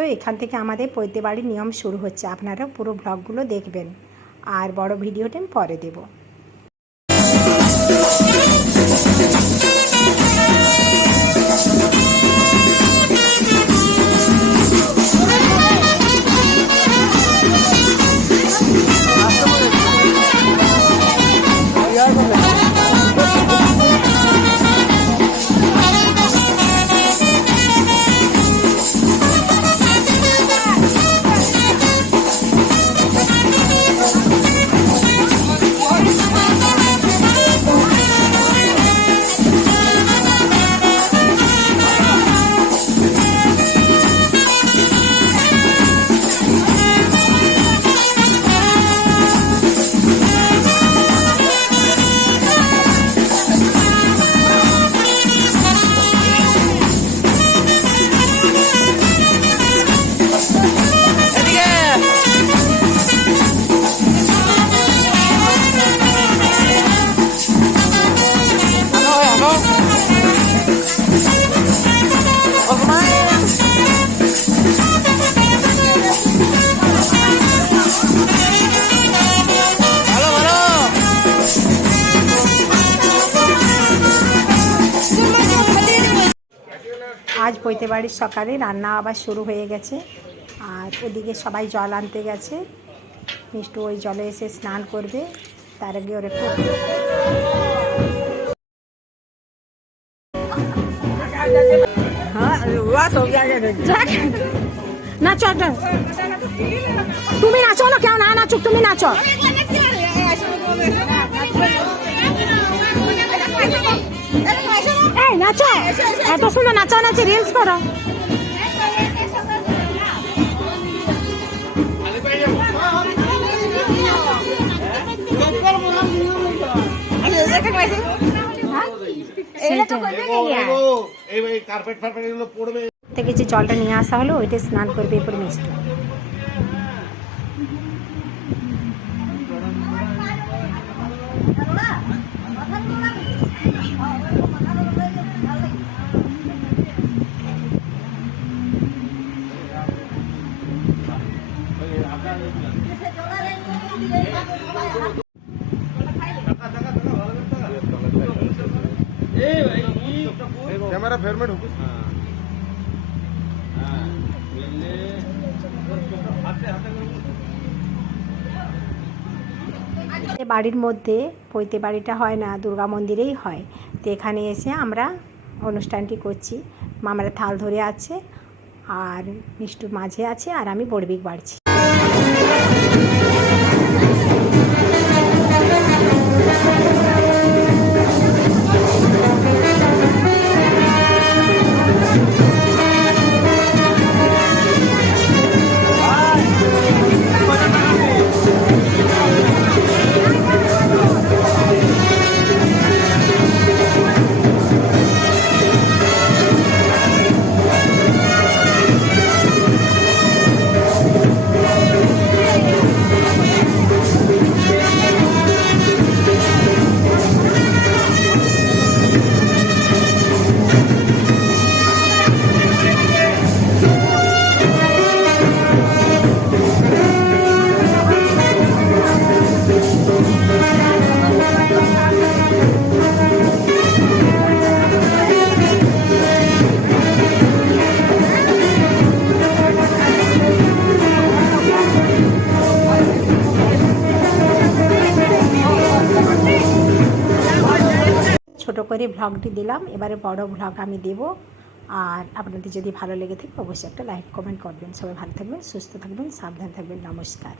তো এখান থেকে আমাদের পৈতে বাড়ির নিয়ম শুরু হচ্ছে। আপনারা পুরো ব্লগগুলো দেখবেন। আর বড় ভিডিওটা আমি পরে দেবো। আজ পৈতে বাড়ির সকালে রান্না আবার শুরু হয়ে গেছে। আর ওদিকে সবাই জল আনতে গেছে। মিষ্টু ওই জলে এসে স্নান করবে তার আগে ওর একটু নাচো একটা। তুমি নাচো না কেউ না নাচুক তুমি নাচো। এই নাচো। এত সুন্দর নাচা নাচি রিলস করো। থেকে যে জলটা নিয়ে আসা হলো ওইটা স্নান করবে এরপর মিষ্টি। ক্যামেরা ঢুকিস এ বাড়ির মধ্যে পৈতে বাড়িটা হয় না, দুর্গা মন্দিরেই হয়। তো এখানে এসে আমরা অনুষ্ঠানটি করছি। মামারা থাল ধরে আছে, আর মিষ্টু মাঝে আছে, আর আমি বড়বিক বাড়ছি। করে ভ্লগটি দিলাম। এবারে বড় ভ্লগ আমি দেব। আর আপনাদের যদি ভালো লেগে থাকে, অবশ্যই একটা লাইক কমেন্ট করবেন। সবাই ভালো থাকবেন, সুস্থ থাকবেন, সাবধান থাকবেন। নমস্কার।